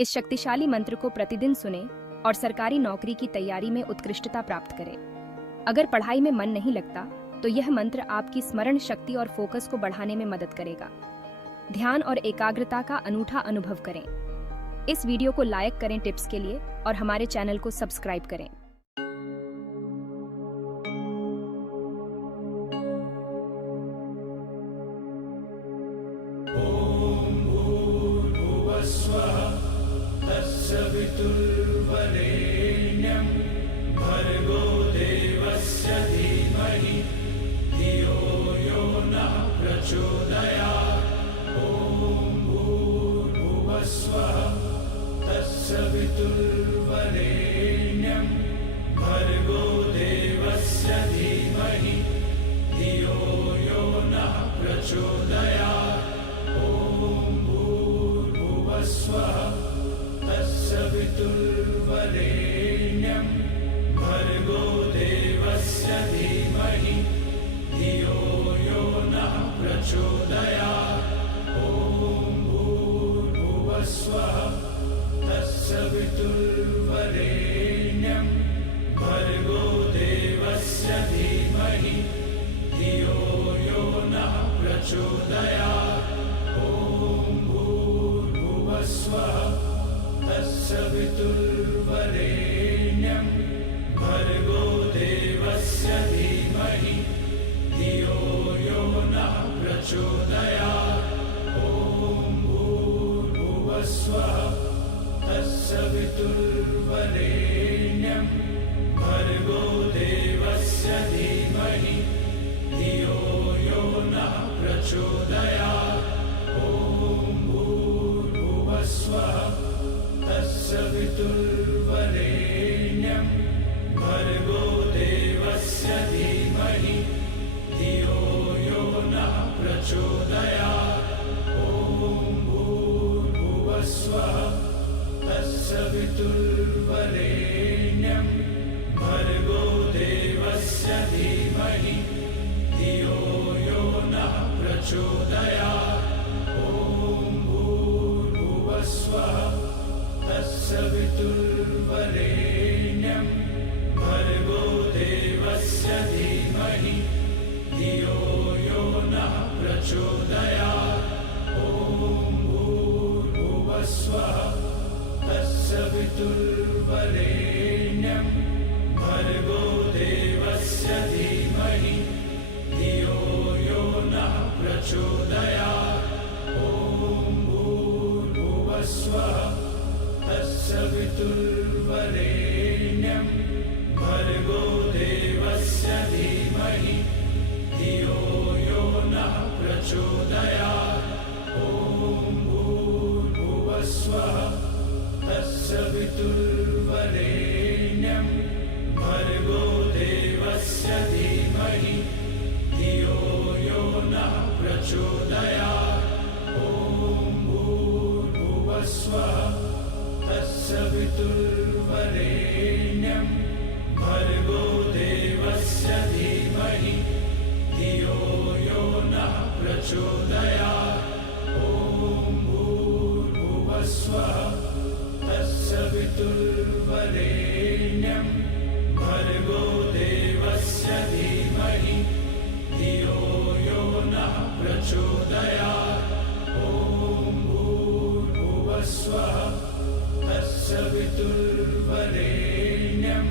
इस शक्तिशाली मंत्र को प्रतिदिन सुने और सरकारी नौकरी की तैयारी में उत्कृष्टता प्राप्त करें। अगर पढ़ाई में मन नहीं लगता तो यह मंत्र आपकी स्मरण शक्ति और फोकस को बढ़ाने में मदद करेगा। ध्यान और एकाग्रता का अनूठा अनुभव करें। इस वीडियो को लाइक करें टिप्स के लिए और हमारे चैनल को सब्सक्राइब करें। तत्सवितुर्वरेण्यं भर्गो देवस्य धीमहि धियो यो नः प्रचोदयात्। ॐ भूर्भुवस्वः तत्सवितुर्वरेण्यं भर्गो देवस्य धीमहि धियो यो नः प्रचोदयात्। ॐ भूर्भुवस्वः तत्सवितुर्वरेण्यं भर्गो देवस्य धीमहि धियो यो नः प्रचोदयात्। ॐ भूर्भुवस्वः तत्सवितुर्वरेण्यं भर्गो देवस्य धीमहि धियो यो नः प्रचोदयात्। ॐ भूर्भुवस्वः तत्सवितुर्वरेण्यं भर्गो देवस्य धीमहि धियो यो नः प्रचोदयात्। ॐ भूर्भुवस्वः तत्सवितुर्वरेण्यं भर्गो देवस्य धीमहि धियो यो नः प्रचोदयात्। ॐ भूर्भुवस्वः तत्सवितुर्वरेण्यं भर्गो देवस्य धीमहि धियो यो नः प्रचोदयात्। ॐ भूर्भुवस्वः तत्सवितुर्वरेण्यं भर्गो देवस्य धीमहि धियो यो नः प्रचोदयात्। ॐ भूर्भुवस्वः तत्सवितुर्वरेण्यं भर्गो देवस्य धीमहि धियो यो नः प्रचोदयात्। ॐ भूर्भुवस्वः तत्सवितुर्वरेण्यं भर्गो देवस्य धीमहि धियो यो नः प्रचोदयात्। ॐ भूर्भुवस्वः तत्सवितुर्वरेण्यं भर्गो देवस्य धीमहि धियो यो नः प्रचोदयात्। ॐ भूर्भुवस्वः तत्सवितुर्वरेण्यं भर्गो देवस्य धीमहि धियो यो नः प्रचोदयात्। ॐ भूर्भुवस्वः तत्सवितुर्वरेण्यं भर्गो देवस्य धीमहि धियो यो नः प्रचोदयात्। ॐ भूर्भुवस्वः तत्सवितुर्वरेण्यं भर्गो देवस्य धीमहि धियो यो नः प्रचोदयात्। ॐ भूर्भुवस्वः तत्सवितुर्वरेण्यं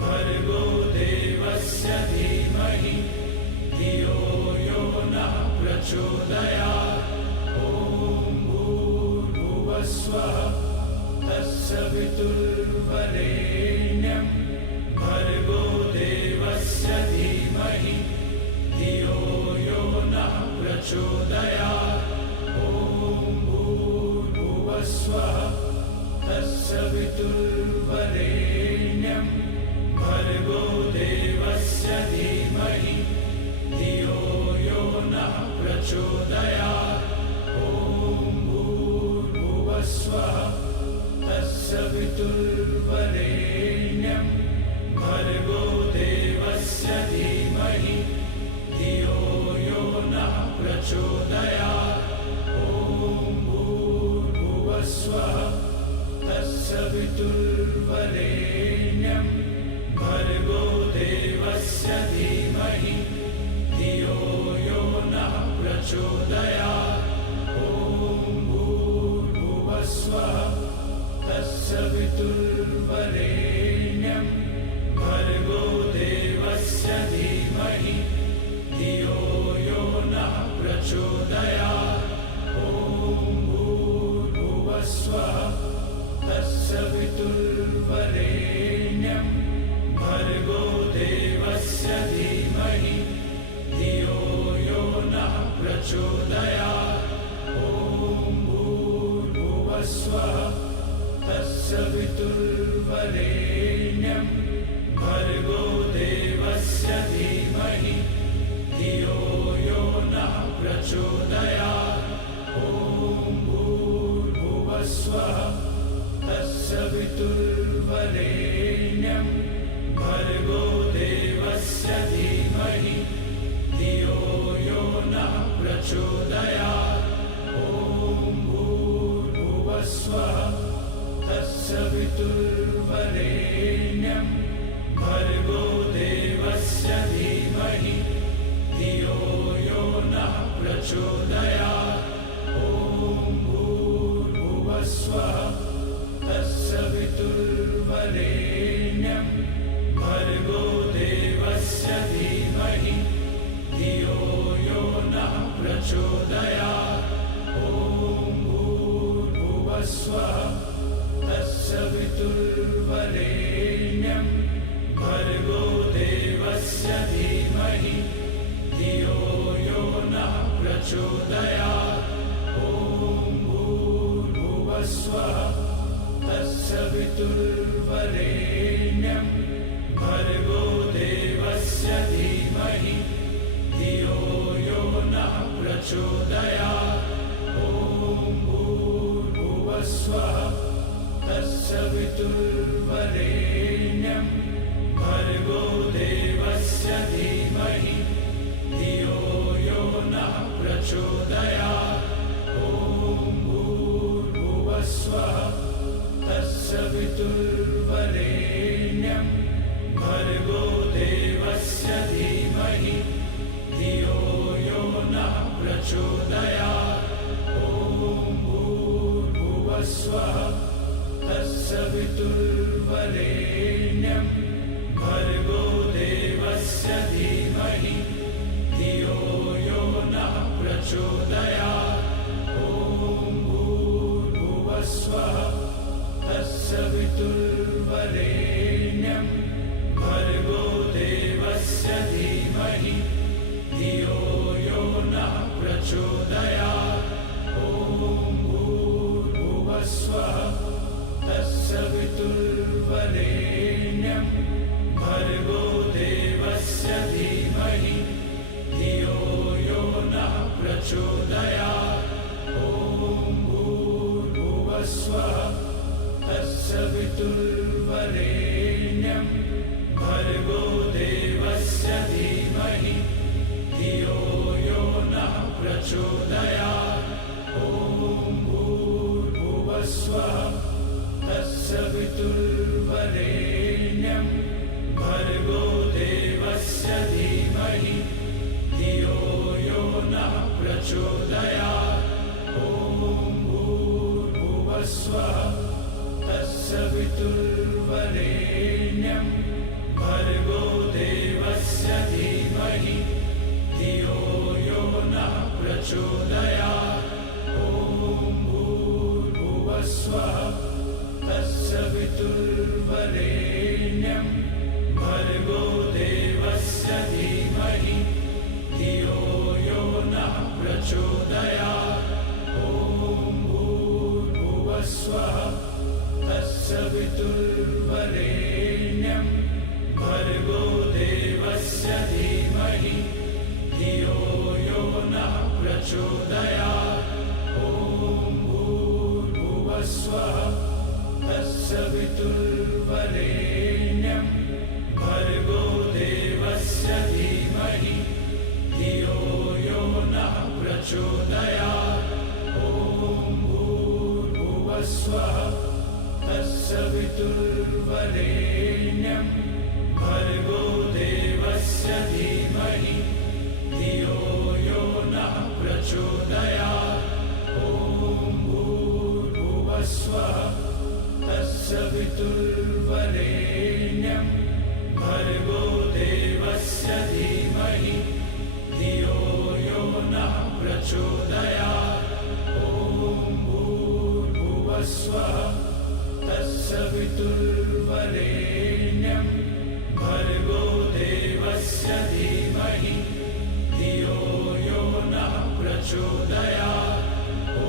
भर्गो देवस्य धीमहि धियो यो नः प्रचोदयात्। ॐ भूर्भुवस्वः तत्सवितुर्वरेण्यं भर्गो देवस्य धीमहि धियो यो नः प्रचोदयात्। ॐ भूर्भुवस्वः तत्सवितुर्वरेण्यं भर्गो देवस्य धीमहि धियो यो नः प्रचोदयात्। ॐ भूर्भुवस्वः तत्सवितुर्वरेण्यं भर्गो देवस्य धीमहि धियो यो नः प्रचोदयात्। ॐ भूर्भुवस्वः तत्सवितुर्वरेण्यं भर्गो देवस्य धीमहि धियो यो नः प्रचोदयात्। ॐ भूर्भुवस्वः तत्सवितुर्वरेण्यं भर्गो देवस्य धीमहि धियो यो नः प्रचोदयात्। ॐ भूर्भुवस्वः तत्सवितुर्वरेण्यं भर्गो देवस्य धीमहि धियो यो नः प्रचोदयात्। ॐ भूर्भुवस्वः तत्सवितुर्वरेण्यं भर्गो देवस्य धीमहि धियो यो नः प्रचोदयात्। ॐ भूर्भुवस्वः तत्सवितुर्वरेण्यं भर्गो देवस्य धीमहि धियो यो नः प्रचोदयात्। ॐ भूर्भुवस्वः तत्सवितुर्वरेण्यं भर्गो देवस्य धीमहि धियो यो नः प्रचोदयात्। ॐ भूर्भुवस्वः तत्सवितुर्वरेण्यं भर्गो देवस्य धीमहि धियो यो नः प्रचोदयात्। ॐ भूर्भुवस्वः तत्सवितुर्वरेण्यं भर्गो देवस्य धीमहि धियो यो नः प्रचोदयात्। ॐ भूर्भुवस्वः तत्सवितुर्वरेण्यं भर्गो देवस्य धीमहि धियो यो नः प्रचोदयात्। ॐ भूर्भुवस्वः तत्सवितुर्वरेण्यं भर्गो देवस्य धीमहि धियो यो नः प्रचोदयात्। ॐ भूर्भुवस्वः तत्सवितुर्वरेण्यं भर्गो देवस्य धीमहि धियो यो नः प्रचोदयात्। ॐ भूर्भुवस्वः तत्सवितुर्वरेण्यं भर्गो देवस्य धीमहि धियो यो नः प्रचोदयात्। ॐ भूर्भुवस्वः तत्सवितुर्वरेण्यं भर्गो देवस्य धीमहि धियो यो नः प्रचोदयात्। ॐ भूर्भुवस्वः तत्सवितुर्वरेण्यं भर्गो देवस्य धीमहि धियो यो नः प्रचोदयात्। ॐ भूर्भुवस्वः तत्सवितुर्वरेण्यं भर्गो देवस्य धीमहि धियो यो नः प्रचोदयात्। ॐ भूर्भुवस्वः तत्सवितुर्वरेण्यं भर्गो देवस्य धीमहि धियो यो नः प्रचोदयात्। ॐ भूर्भुवस्वः तत्सवितुर्वरेण्यं भर्गो देवस्य धीमहि धियो यो नः प्रचोदयात्। ॐ भूर्भुवस्वः तत्सवितुर्वरेण्यं भर्गो देवस्य धीमहि धियो यो नः प्रचोदयात्। ॐ भूर्भुवस्वः तत्सवितुर्वरेण्यं भर्गो देवस्य धीमहि धियो यो नः प्रचोदयात्। ॐ भूर्भुवस्वः तत्सवितुर्वरेण्यं भर्गो देवस्य धीमहि धियो यो नः प्रचोदयात्। ॐ भूर्भुवस्वः तत्सवितुर्वरेण्यं भर्गो देवस्य धीमहि धियो यो नः प्रचोदयात्। ॐ भूर्भुवस्वः तत्सवितुर्वरेण्यं भर्गो देवस्य धीमहि धियो यो नः प्रचोदयात्। ॐ भूर्भुवस्वः तत्सवितुर्वरेण्यं भर्गो देवस्य धीमहि धियो यो नः प्रचोदयात्। ॐ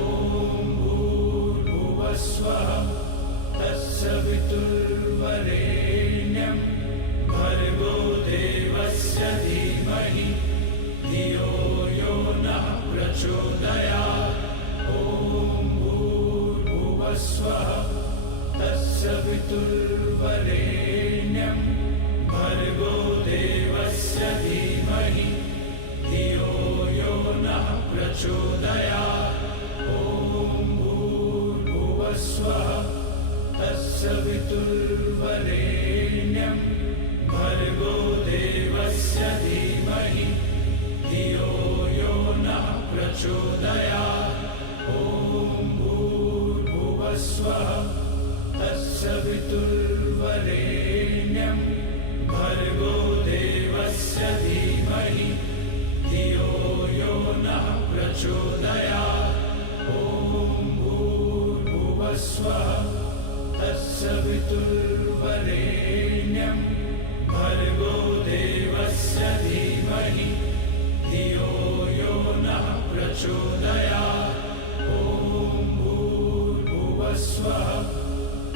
भूर्भुवस्वः तत्सवितुर्वरेण्यं भर्गो देवस्य धीमहि धियो यो नः प्रचोदयात्। ॐ भूर्भुवस्वः तत्सवितुर्वरेण्यं भर्गो देवस्य धीमहि धियो यो नः प्रचोदयात्। ॐ भूर्भुवस्वः तत्सवितुर्वरेण्यं भर्गो देवस्य धीमहि धियो यो नः प्रचोदयात्। ॐ भूर्भुवस्वः तत्सवितुर्वरेण्यं भर्गो देवस्य धीमहि धियो यो नः प्रचोदयात्। ॐ भूर्भुवस्वः तत्सवितुर्वरेण्यं भर्गो देवस्य धीमहि धियो यो नः प्रचोदयात्। ॐ भूर्भुवस्वः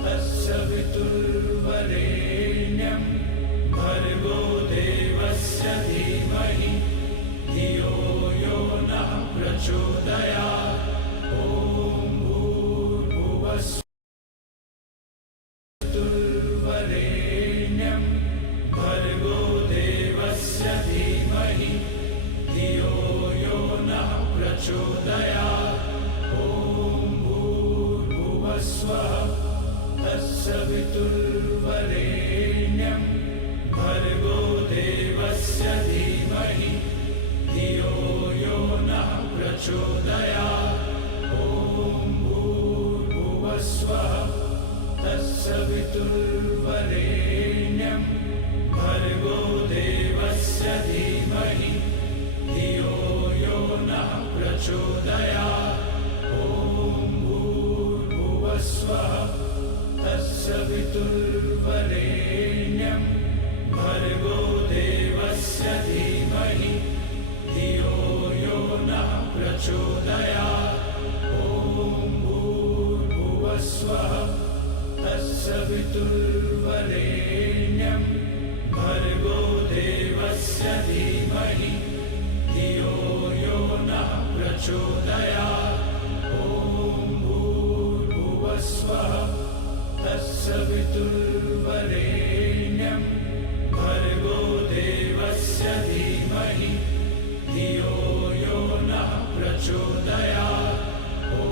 तत्सवितुर्वरेण्यं भर्गो देवस्य धीमहि धियो यो नः प्रचोदयात्। ॐ भूर्भुवस्वः तत्सवितुर्वरेण्यं भर्गो देवस्य धीमहि धियो यो नः प्रचोदयात्। ॐ भूर्भुवस्वः तत्सवितुर्वरेण्यं भर्गो देवस्य धीमहि धियो यो नः प्रचोदयात्। ॐ भूर्भुवस्वः तत्सवितुर्वरेण्यं भर्गो देवस्य धीमहि धियो यो नः प्रचोदयात्। ॐ भूर्भुवस्वः तत्सवितुर्वरेण्यं भर्गो देवस्य धीमहि धियो यो नः प्रचोदयात्। ॐ भूर्भुवस्वः तत्सवितुर्वरेण्यं भर्गो देवस्य धीमहि धियो यो नः प्रचोदयात्। ॐ भूर्भुवस्वः तत्सवितुर्वरेण्यं भर्गो देवस्य धीमहि धियो यो नः प्रचोदयात्। ॐ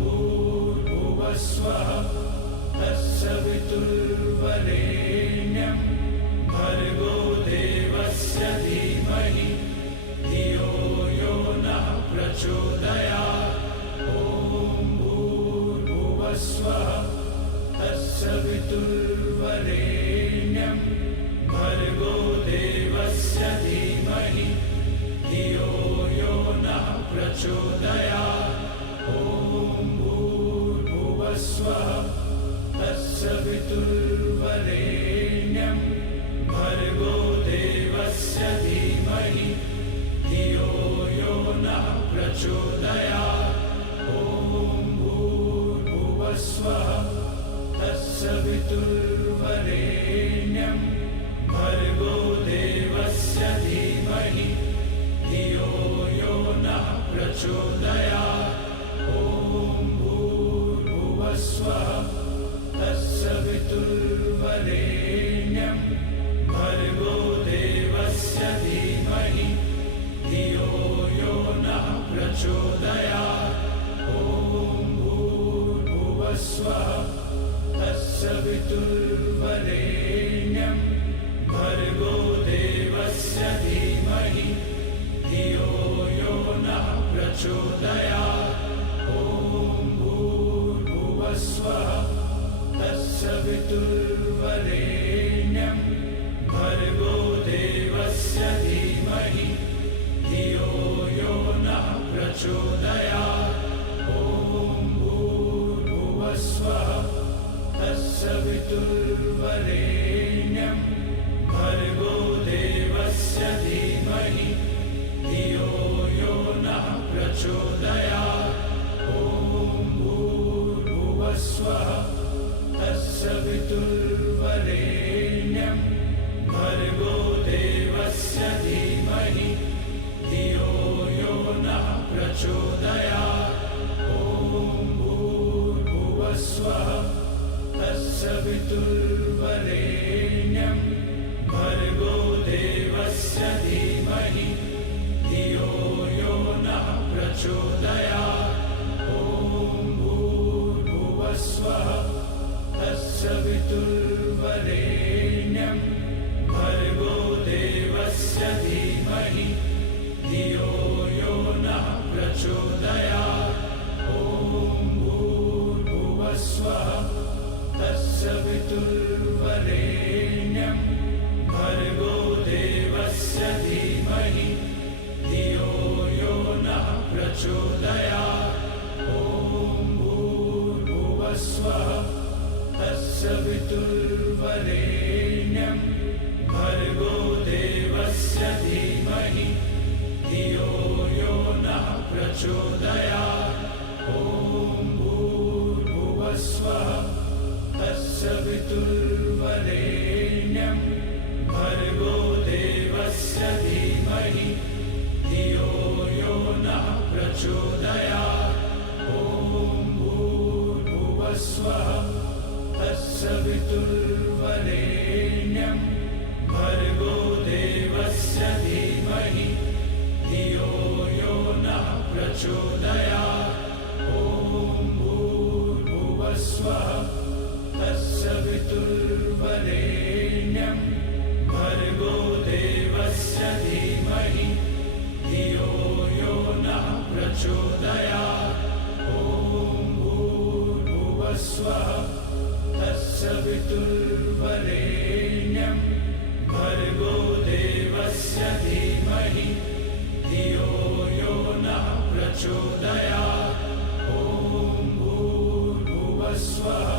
भूर्भुवस्वः तत्सवितुर्वरेण्यं भर्गो देवस्य धीमहि धियो यो नः प्रचोदयात्। ॐ भूर्भुवस्वः तत्सवितुर्वरेण्यं भर्गो देवस्य धीमहि धियो यो नः प्रचोदयात्। ॐ भूर्भुवस्वः तत्सवितुर्वरेण्यं भर्गो देवस्य धीमहि धियो यो नः प्रचोदयात्। ॐ भूर्भुवस्वः तत्सवितुर्वरेण्यं भर्गो देवस्य धीमहि धियो यो नः प्रचोदयात्। ॐ भूर्भुवस्वः तत्सवितुर्वरेण्यं भर्गो देवस्य धीमहि धियो यो नः प्रचोदयात्। ॐ भूर्भुवस्वः तत्सवितुर्वरेण्यं भर्गो देवस्य धीमहि धियो यो नः प्रचोदयात्। ॐ भूर्भुवस्वः तत्सवितुर्वरेण्यं भर्गो देवस्य धीमहि धियो यो नः प्रचोदयात्। ॐ भूर्भुवस्वः तत्सवितुर्वरेण्यं भर्गो देवस्य धीमहि धियो यो नः प्रचोदयात्। ॐ भूर्भुवस्वः तत्सवितुर्वरेण्यं भर्गो देवस्य धीमहि धियो यो नः प्रचोदयात्। ॐ भूर्भुवस्वः तत्सवितुर्वरेण्यं भर्गो देवस्य धीमहि धियो यो नः प्रचोदयात्। ॐ भूर्भुवस्वः तत्सवितुर्वरेण्यं भर्गो देवस्य धीमहि धियो यो नः प्रचोदयात्। ॐ भूर्भुवस्वः तत्सवितुर्वरेण्यं भर्गो देवस्य धीमहि धियो यो नः प्रचोदयात्। ॐ भूर्भुवस्वः तत्सवितुर्वरेण्यं भर्गो देवस्य धीमहि धियो यो नः प्रचोदयात्। ॐ भूर्भुवस्वः तत्सवितुर्वरेण्यं भर्गो देवस्य धीमहि धियो यो नः प्रचोदयात्। ॐ भूर्भुवस्वः तत्सवितुर्वरेण्यं भर्गो देवस्य धीमहि धियो यो नः प्रचोदयात्। ॐ भूर्भुवस्वः तत्सवितुर्वरेण्यं भर्गो देवस्य धीमहि धियो यो नः प्रचोदयात्। ॐ भूर्भुवस्वः तत्सवितुर्वरेण्यं भर्गो देवस्य धीमहि धियो यो नः प्रचोदयात्। ॐ भूर्भुवस्वः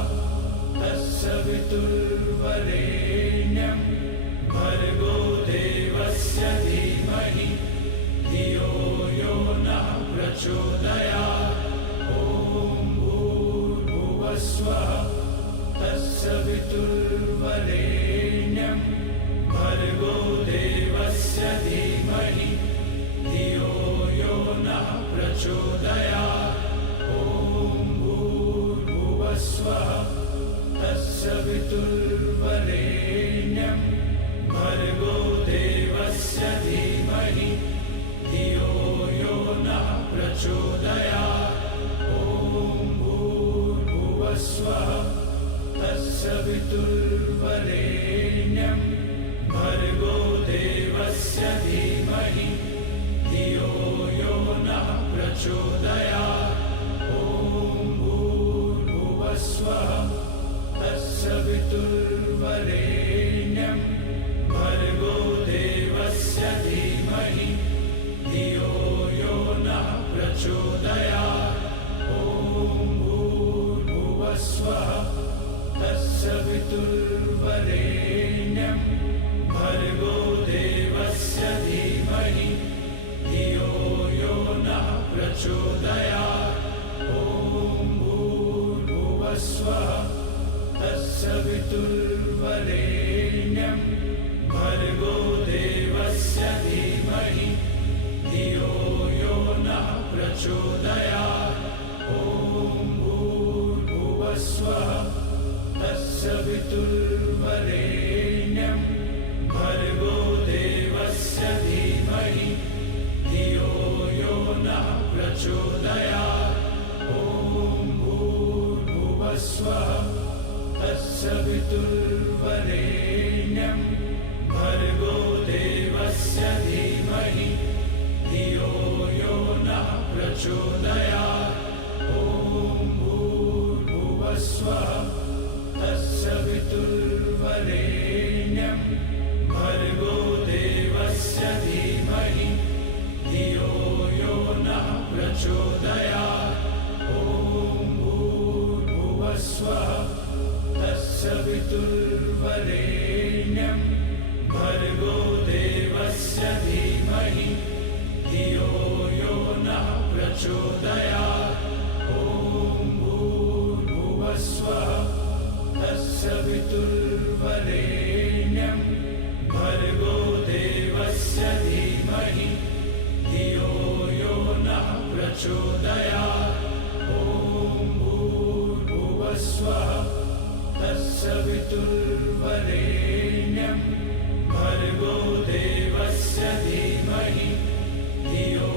तत्सवितुर्वरेण्यं भर्गो देवस्य धीमहि धियो यो नः प्रचोदयात्। ॐ भूर्भुवस्वः तत्सवितुर्वरेण्यं भर्गो देवस्य धीमहि धियो यो नः प्रचोदयात्। ॐ भूर्भुवस्वः तत्सवितुर्वरेण्यं भर्गो देवस्य धीमहि धियो यो नः प्रचोदयात्। ॐ भूर्भुवस्वः तत्सवितुर्वरेण्यं भर्गो देवस्य धीमहि धियो यो नः प्रचोदयात्। ॐ भूर्भुवस्वः तत्सवितुर्वरेण्यं भर्गो देवस्य धीमहि धियो यो नः प्रचोदयात्। ॐ भूर्भुवस्वः तत्सवितुर्वरेण्यं भर्गो देवस्य धीमहि धियो यो नः प्रचोदयात्। ॐ भूर्भुवस्वः तत्सवितुर्वरेण्यं भर्गो देवस्य धीमहि धियो यो नः प्रचोदयात्। ॐ भूर्भुवस्वः तत्सवितुर्वरेण्यं भर्गो देवस्य धीमहि धियो यो नः प्रचोदयात्। ॐ भूर्भुवस्वः तत्सवितुर्वरेण्यं भर्गो देवस्य धीमहि धियो यो नः प्रचोदयात्। ॐ भूर्भुवस्वः तत्सवितुर्वरेण्यं भर्गो देवस्य धीमहि धियो यो नः प्रचोदयात्। ॐ भूर्भुवस्वः तत्सवितुर्वरेण्यं भर्गो देवस्य धीमहि धियो यो नः प्रचोदयात्। ॐ भूर्भुवस्वः तत्सवितुर्वरेण्यं भर्गो देवस्य धीमहि धियो यो नः प्रचोदयात्। ॐ भूर्भुवस्वः तत्सवितुर्वरेण्यं भर्गो देवस्य धीमहि धियो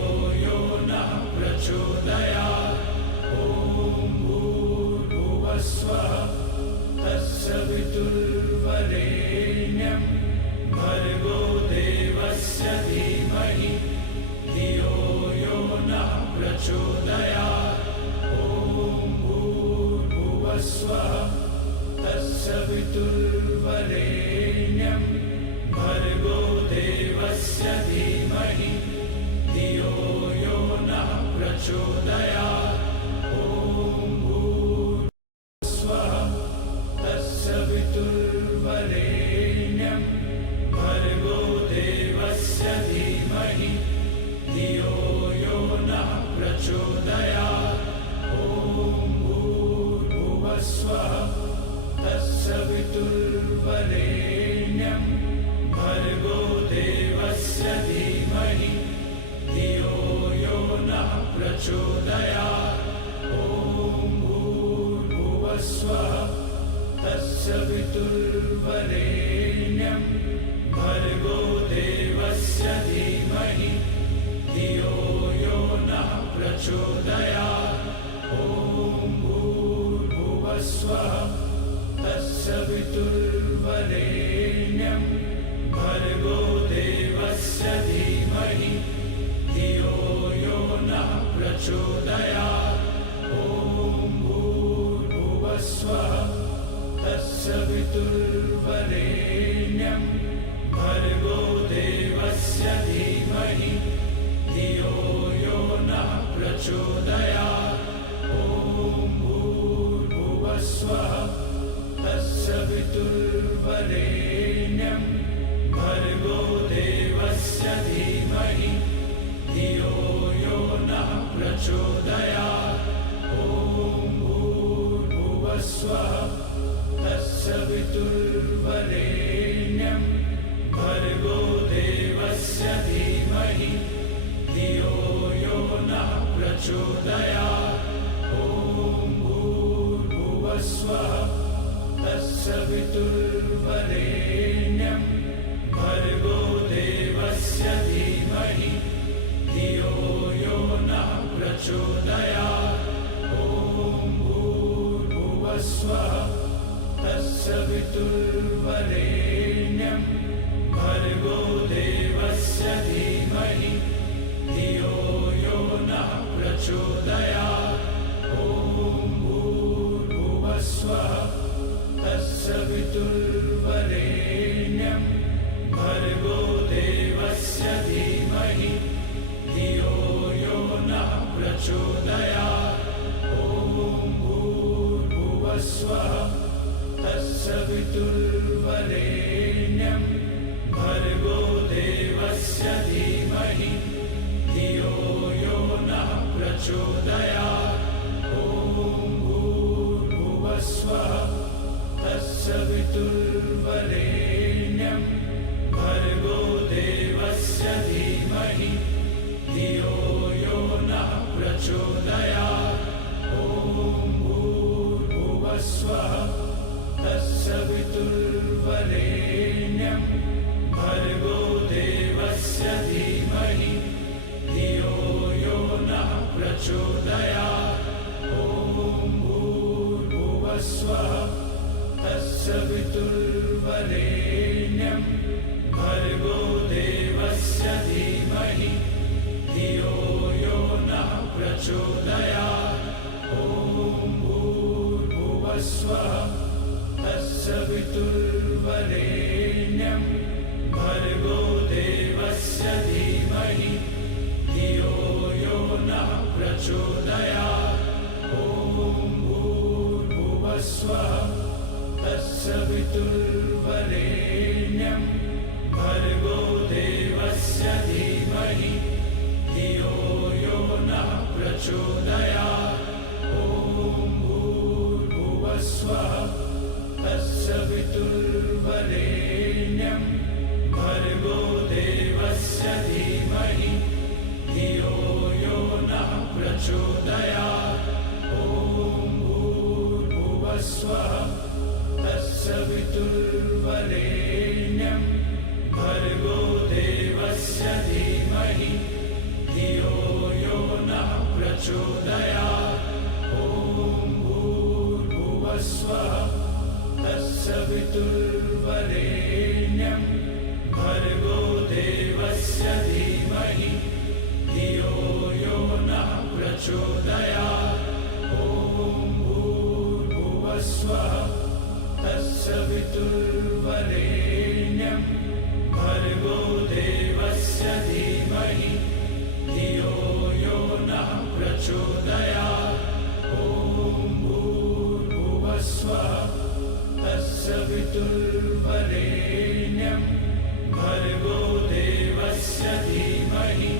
यो नः प्रचोदयात्। ॐ भूर्भुवस्वः तत्सवितुर्वरेण्यं भर्गो देवस्य धीमहि धियो यो नः प्रचोदयात्। ॐ भूर्भुवस्वः तत्सवितुर्वरेण्यं भर्गो देवस्य धीमहि धियो यो नः प्रचोदयात्। ॐ भूर्भुवस्वः तत्सवितुर्वरेण्यं भर्गो देवस्य धीमहि धियो यो नः प्रचोदयात्। ॐ भूर्भुवस्वः तत्सवितुर्वरेण्यं भर्गो देवस्य धीमहि धियो यो नः प्रचोदयात्। ॐ भूर्भुवस्वः तत्सवितुर्वरेण्यं भर्गो देवस्य धीमहि धियो यो नः प्रचोदयात्। ॐ भूर्भुवस्वः तत्सवितुर्वरेण्यं भर्गो देवस्य धीमहि धियो यो नः प्रचोदयात्। ॐ भूर्भुवस्वः तत्सवितुर्वरेण्यं भर्गो देवस्य धीमहि धियो यो नः प्रचोदयात्। ॐ भूर्भुवस्वः तत्सवितुर्वरेण्यं भर्गो देवस्य धीमहि धियो यो नः प्रचोदयात्। ॐ भूर्भुवस्वः तत्सवितुर्वरेण्यं भर्गो देवस्य धीमहि धियो यो नः प्रचोदयात्। ॐ भूर्भुवस्वः तत्सवितुर्वरेण्यं भर्गो देवस्य धीमहि धियो यो नः प्रचोदयात्। ॐ भूर्भुवस्वः तत्सवितुर्वरेण्यं भर्गो देवस्य धीमहि धियो यो नः प्रचोदयात्। ॐ भूर्भुवस्वः तत्सवितुर्वरेण्यं भर्गो देवस्य धीमहि धियो यो नः प्रचोदयात्। ॐ भूर्भुवस्वः तत्सवितुर्वरेण्यं भर्गो देवस्य धीमहि धियो यो नः प्रचोदयात्। ॐ भूर्भुवस्वः तत्सवितुर्वरेण्यं भर्गो देवस्य धीमहि धियो यो नः प्रचोदयात्। ॐ भूर्भुवस्वः तत्सवितुर्वरेण्यं भर्गो देवस्य धीमहि धियो यो नः प्रचोदयात्। ॐ भूर्भुवस्वः तत्सवितुर्वरेण्यं भर्गो देवस्य धीमहि धियो यो नः प्रचोदयात् ॐ भूर्भुवस्वः तत्सवितुर्वरेण्यं भर्गो देवस्य धीमहि धियो यो नः प्रचोदयात् ॐ भूर्भुवस्वः तत्सवितुर्वरेण्यं भर्गो देवस्य धीमहि धियो यो नः प्रचोदयात् ॐ भूर्भुवस्वः तत्सवितुर्वरेण्यं भर्गो देवस्य धीमहि धियो यो नः प्रचोदयात् ॐ भूर्भुवस्वः तत्सवितुर्वरेण्यं भर्गो देवस्य धीमहि धियो यो नः प्रचोदयात् ॐ भूर्भुवस्वः तत्सवितुर्वरेण्यं भर्गो देवस्य धीमहि धियो यो नः प्रचोदयात् ॐ भूर्भुवस्वः तत्सवितुर्वरेण्यं भर्गो देवस्य धीमहि धियो यो नः प्रचोदयात् ॐ भूर्भुवस्वः तत्सवितुर्वरेण्यं भर्गो देवस्य धीमहि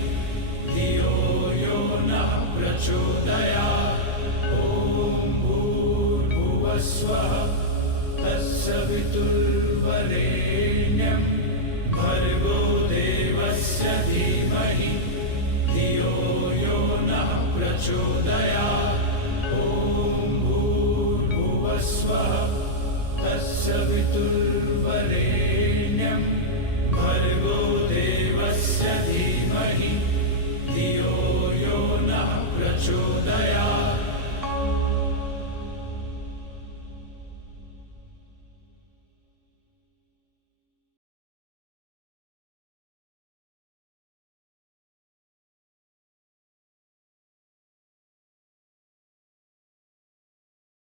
धियो यो नः प्रचोदयात् ॐ भूर्भुवस्वः तत्सवितुर्वरेण्यं भर्गो देवस्य धीमहि धियो यो नः प्रचोदयात् ॐ भूर्भुवस्वः तत्सवितुर्वरेण्यं